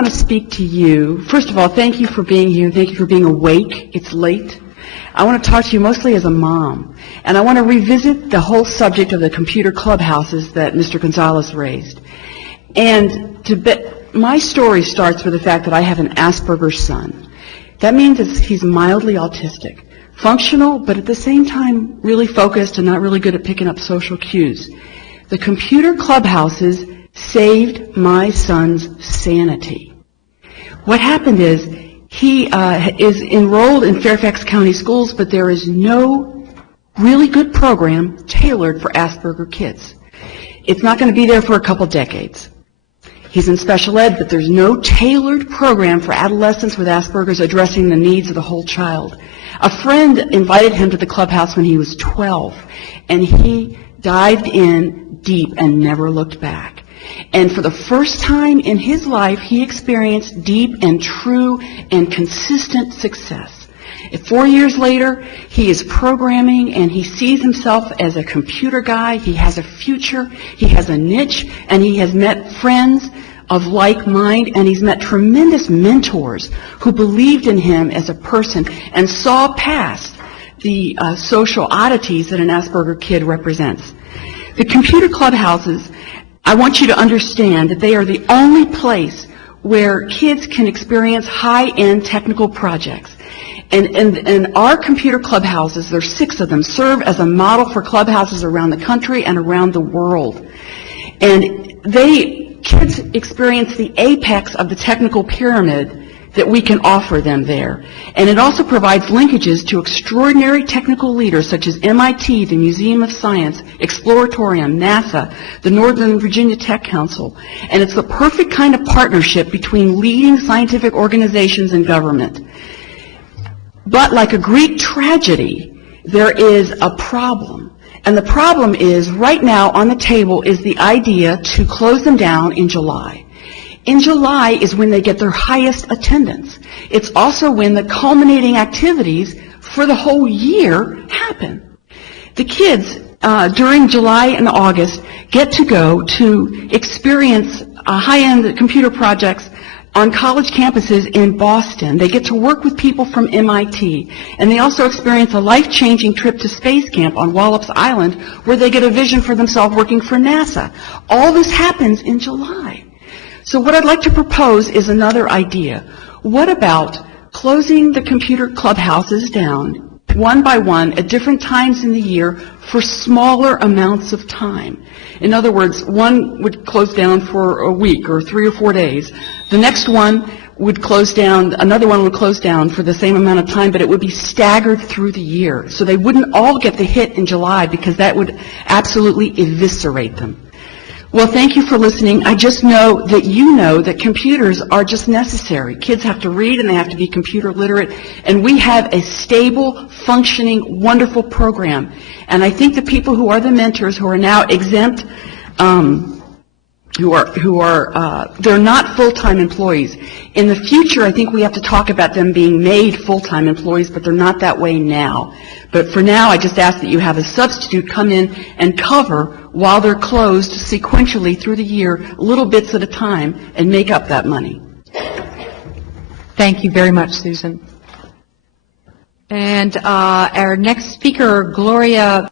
I want to speak to you. First of all, thank you for being here. Thank you for being awake. It's late. I want to talk to you mostly as a mom, and I want to revisit the whole subject of the computer clubhouses that Mr. Gonzalez raised. And my story starts with the fact that I have an Asperger's son. That means he's mildly autistic, functional, but at the same time really focused and not really good at picking up social cues. The computer clubhouses saved my son's sanity. What happened is he is enrolled in Fairfax County schools, but there is no really good program tailored for Asperger kids. It's not going to be there for a couple decades. He's in special ed, but there's no tailored program for adolescents with Asperger's addressing the needs of the whole child. A friend invited him to the clubhouse when he was 12, and he dived in deep and never looked back. And for the first time in his life, he experienced deep and true and consistent success. 4 years later, he is programming and he sees himself as a computer guy. He has a future, he has a niche, and he has met friends of like mind, and he's met tremendous mentors who believed in him as a person and saw past the social oddities that an Asperger kid represents. The computer clubhouses, I want you to understand that they are the only place where kids can experience high-end technical projects. And our computer clubhouses, there's 6 of them, serve as a model for clubhouses around the country and around the world. And kids experience the apex of the technical pyramid that we can offer them there. And it also provides linkages to extraordinary technical leaders such as MIT, the Museum of Science, Exploratorium, NASA, the Northern Virginia Tech Council. And it's the perfect kind of partnership between leading scientific organizations and government. But like a Greek tragedy, there is a problem. And the problem is, right now on the table is the idea to close them down in July. In July is when they get their highest attendance. It's also when the culminating activities for the whole year happen. The kids during July and August get to go to experience high-end computer projects on college campuses in Boston. They get to work with people from MIT. And they also experience a life-changing trip to Space Camp on Wallops Island, where they get a vision for themselves working for NASA. All this happens in July. So what I'd like to propose is another idea. What about closing the computer clubhouses down one by one at different times in the year for smaller amounts of time? In other words, one would close down for a week or 3 or 4 days. The next one would close down, another one would close down for the same amount of time, but it would be staggered through the year. So they wouldn't all get the hit in July, because that would absolutely eviscerate them. Well, thank you for listening. I just know that computers are just necessary. Kids have to read and they have to be computer literate, and we have a stable, functioning, wonderful program. And I think the people who are the mentors, who are now exempt, they're not full-time employees. In the future, I think we have to talk about them being made full-time employees, but they're not that way now. But for now, I just ask that you have a substitute come in and cover while they're closed sequentially through the year, little bits at a time, and make up that money. Thank you very much, Susan. And our next speaker, Gloria